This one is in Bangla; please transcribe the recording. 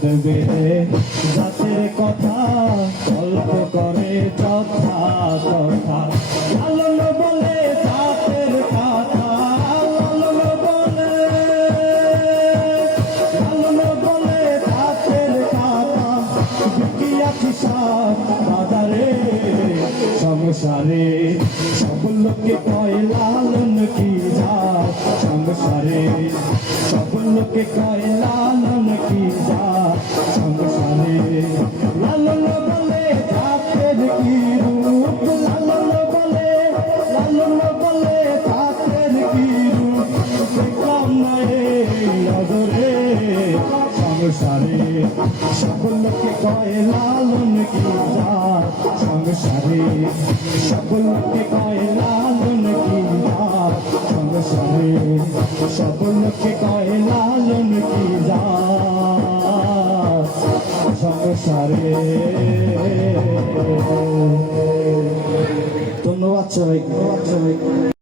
দেবে জাতের কথা গল্প করে যথা কথা লালন বলে জাতের কথা লালন বলে জাতের কথা বিকিয়াছি সব বাজারে সংসারে সব লোকে কয় লালন কি জাত সংসারে সব লোকে কয় লালন কি জাত সংসারে লালন বলে জাতের কি রূপ লালন বলে জাতের কি রূপ দেখলাম না এই নজরে সংসারে সব লোকে কয় লালন কি জাত সংসারে সব লোকে কয় লালন কি জাত সংসারে সব লোকে কয় লালন কি জাত সংসারে